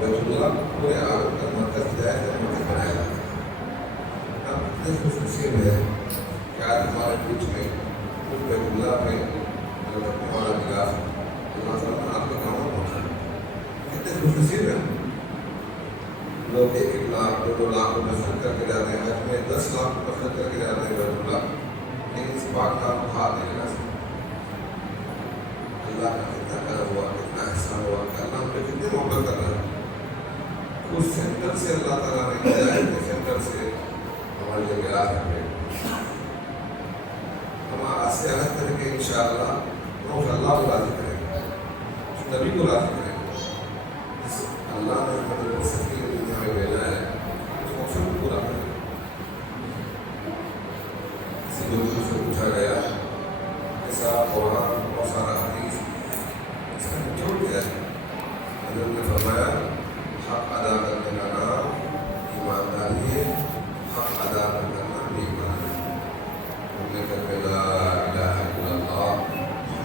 بیت اللہ پورے عالم کا مرکز ہدایت کا مرکز بنایا جاتا ہے. ہم اتنے خوش نصیب ہیں کہ آج ہمارے بیچ میں اس بیت اللہ میں جو رکھنے والا گلاس اللہ تعالیٰ نے آپ کے کاموں پہنچا. کتنے خوش نصیب ہیں. لوگ 1 لاکھ 2 لاکھ روپے خرچ کر کے جاتے ہیں, حج میں 10 لاکھ روپے خرچ کر کے جاتے ہیں بیت اللہ, لیکن اس پاک نام کو ہاتھ نہیں لگا سکتے. اللہ کا کتنا کرم ہوا, کتنا احسان ہوا کہ اللہ ہم پہ کتنی محبت کر رہا ہے. اس سینٹر سے اللہ تعالیٰ نے ہدایت کے سینٹر سے ہمارے لیے گلاس رکھے. ہم آج سے عہد کریں کہ انشاءاللہ ہم اللہ کو راضی کریں گے, اس نبی کو راضی کریں گے. جس اللہ نے ہمیں مستقل دنیا میں بھیجا ہے اس مقصد کو پورا کریں. کسی دوسرے سے پوچھا گیا کہ سارا قرآن اور سارا حدیث اس کا نچوڑ کیا ہے. حضرت نے فرمایا حق ادا کرنے کا نام ایمانداری ہے, حق ادا کرنے کا نام بے ایمانی ہے. ہم نے کہا کہ لا الہ الا اللہ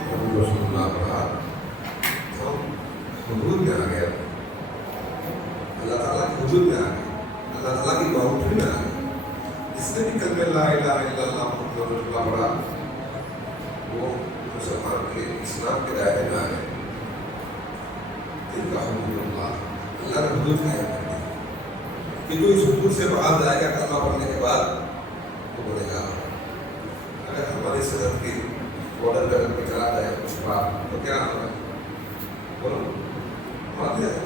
محمد رسول اللہ پڑھا تو حضور میں آ گیا, اللہ تعالیٰ کے حضور میں آ گئے, اللہ تعالیٰ کی باؤنڈری میں آ گئے. جس نے بھی کلمہ لا الہ الا اللہ محمد رسول اللہ پڑھا وہ مسلمان کے اسلام کے دائرے میں آ گئے. دل کا حدود اللہ, اللہ نے حدود قائم کر دی کہ جو اس حدود سے باہر جائے گا کلمہ پڑھنے کے بعد وہ بولے گا. اگر ہماری صدر کی بارڈر پہ چلا جائے اس بار تو کیا ہوگا, بولو مان جائے.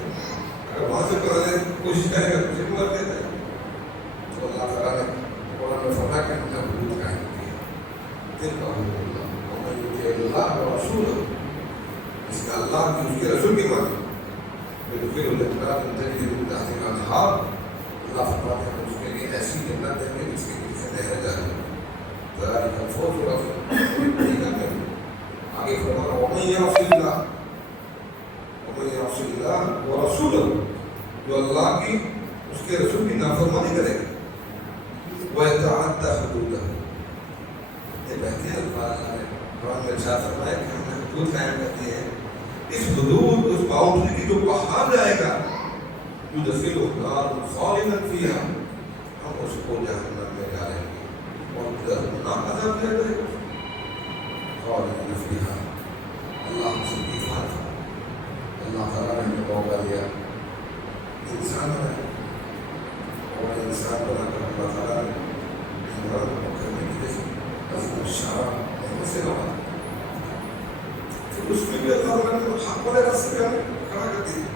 اگر وہاں سے پڑھنے کی کوشش کرے گا تو مر دیتا ہے. تو اللہ تعالیٰ نے قرآن میں فرمایا کہ ہم نے حدود قائم کی. دل کا حدود اللہ, ومن یطع اللہ ورسولہ, اس نے اللہ کی اس کے رسول کی مانی بالکل جنات تجری من تحتها الانہار. اللہ فرماتے ہیں اس کے لیے ایسی جنت دیں گے جس کے نیچے نہریں جاری. ذالک الفوز العظیم. آگے فرمایا ومن یعص اللہ, ومن یعص اللہ ورسولہ, جو اللہ کی اس کے رسول کی نافرمانی کرے گا, وَيَتَعَدَّ حُدُودَهُ. یہ بہترین الفاظ اللہ نے قرآن میں ارشاد فرمایا کہ ہم نے حدود قائم کر دی ہے. اس حدود, اس باؤنڈری کی جو باہر جائے گا يُدْخِلُهُ النَّارُ خَالِدًا فِيهَا, ہم اس کو جہنم میں ڈالیں گے اور دردناک عذاب دیا جائے گا. خالدین فیہا, اللہ ہم سب کی حفاظت کرے. اللہ تعالیٰ نے ہمیں موقع دیا, انسان ہے اور انسان بنا کر اللہ تعالیٰ نے انسان کو کرنے کی جیسے عظیم الشعراء محمد سے نوازا. پھر اس میں بھی اللہ تعالیٰ نے حق والے راستے پہ ہمیں کھڑا کر دیا.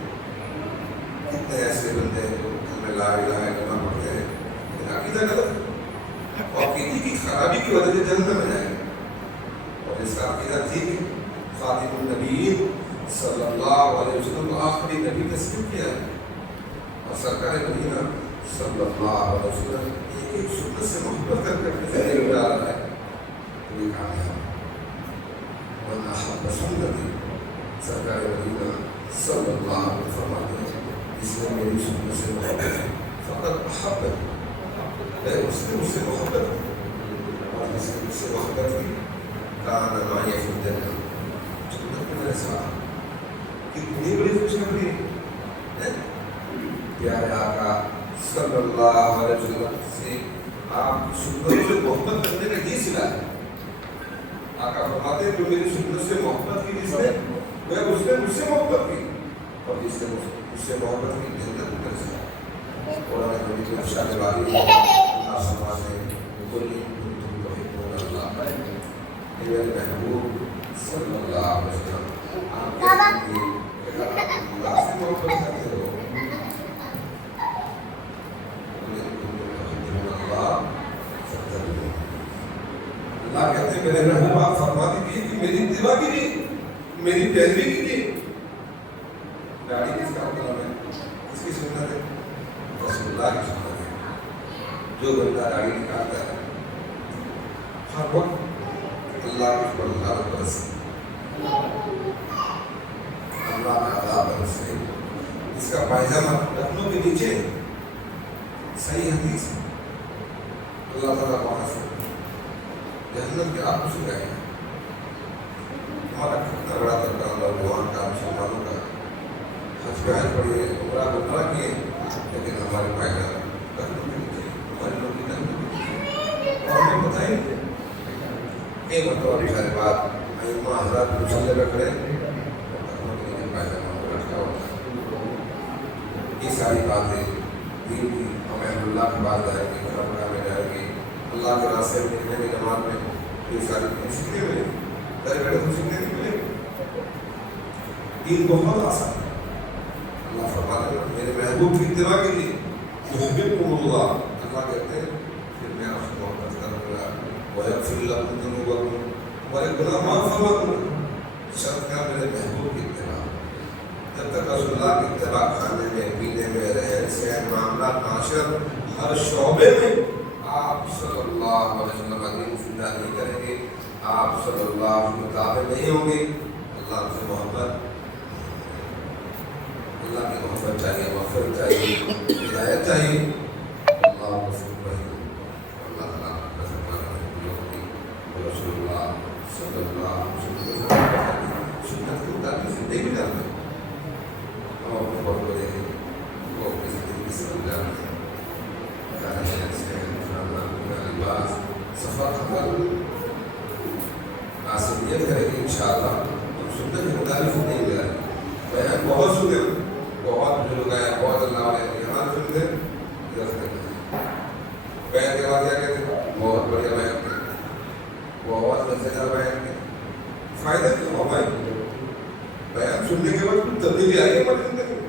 کتنے ایسے بندے ہیں جو ہمیں لا الہ الا اللہ پڑھتے ہیں لیکن عقیدہ غلط ہے اور عقیدے کی خرابی کی وجہ سے جہنم میں جائیں گے. اور اس کا عقیدہ ٹھیک ہے, خاتم النبیین صلی اللہ علیہ وسلم کو آخری نبی تسلیم کیا ہے اور سرکار مدینہ صلی اللہ علیہ وسلم ایک سنت سے محبت کر کے اپنے زندگی میں ڈال رہا ہے. تو یہ کامیاب من احب سنتی, سرکار مدینہ صلی اللہ علیہ وسلم فرماتے ہیں اس نے میری سنت سے محبت ہے فقط احبت, اس نے مجھ سے محبت کی اور جس نے مجھ سے محبت کی کان معی فی الجنہ, جنت میں میرے ساتھ. کتنی بڑی خوشخبری ہے. پیارے آقا صلی اللہ علیہ وسلم سے آپ کی سنت سے محبت کرنے کا یہ صلہ ہے. آقا فرماتے ہیں جو میری سنت سے محبت کی جس نے وہ اس نے مجھ سے محبت کی اور جس نے مجھ سے محبت کی جنت میں میرے ساتھ. قرآن مجید میں ارشاد باری اللہ فرماتے ہیں قل ان کنتم تحبون اللہ, اے محبوب صلی اللہ علیہ وسلم آپ کہتے ہیں کہ اگر آپ اللہ سے محبت کرتے ہو اللہ کہتے ہیں میرے محبوب آپ فرما دیجیے کہ میری اتباع کیجیے, میری پیروی کیجیے. گاڑی کس کا مطلب ہے, کس کی سنت ہے, رسول اللہ کی سنت ہے. جو بندہ گاڑی نکالتا ہے ہر وقت اللہ کے اوپر لعنت برسے, اللہ کا عذاب برسے. اس کا پائجامہ ٹخنوں کے نیچے, صحیح حدیث ہے. اللہ تعالیٰ وہاں سے جہنم کے آپ سے گئے ہیں. ہمارا کتنا بڑا درکار نوجوان کا مسلمانوں کا حج شکایت پڑی ہے عمرہ کو نہ کیے لیکن ہمارے فائدہ ہماری لوگ کی اور ہمیں بتائیں ایک مرتبہ بچارے بات ائمہ حضرات مسلح پہ کھڑے لٹکا ہوتا ہے یہ ساری باتیں دین کی ہمیں اللہ کے پاس جائے گی گھر میں جائے گی اللہ کے راستے میں نکلنے کی جماعت میں یہ ساری سیکھنے ملے گھر بیٹھے تو سیکھنے نہیں ملے دین بہت آسان ہے اللہ فرماتے ہیں میرے محبوب کی اتباع کے لیے یحببکم اللہ اللہ کہتے ہیں پھر میں آپ سے محبت کروں گا ویغفر لکم ذنوبکم تمہارے گناہ معاف فرما دوں گا شرط کیا میرے محبوب کی اتباع جب تک رسول اللہ کی اتباع کھانے میں پینے میں رہن سہن معاملات معاشرت ہر شعبے میں آپ صلی اللہ علیہ وسلم کا دین زندہ نہیں کریں گے آپ صلی اللہ علیہ وسلم تابع نہیں ہوں گے اللہ سے محبت اللہ کی محبت چاہیے مغفرت چاہیے ہدایت چاہیے اللہ رسول رحیم اللہ تعالیٰ کا فرمان ہے رسول اللہ صلی اللہ علیہ وسلم سنت کو اپنی زندگی میں ڈالتے ہیں ہم اپنے بہت بڑے ہیں وہ اپنی زندگی سے بن جاتے ہیں لباس سفر خبر آسانیت کرے گی انشاءاللہ ہم سنت کے مطابق زندگی میں رہیں بیان بہت سنے بہت بزرگ آیا بہت اللہ علیہ یہاں سنتے بیان کے بعد کیا کہتے بہت بڑھیا بیان کرتے بہت مزیدار بیان کرتے فائدہ کیا ہوا بیان سننے کے بعد کچھ تبدیلی آئی ہے ہماری زندگی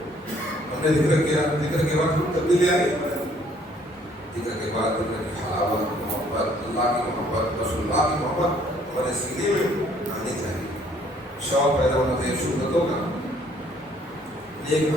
ہم نے ذکر کیا ذکر کے بعد کچھ تبدیلی آئی ہے ذکر کے بعد ذکر کی حلاوت محبت اللہ کی محبت رسول اللہ کی محبت ہمارے سینے میں آنی چاہیے شوق پیدا ہونا چاہیے سنتوں کا لیکن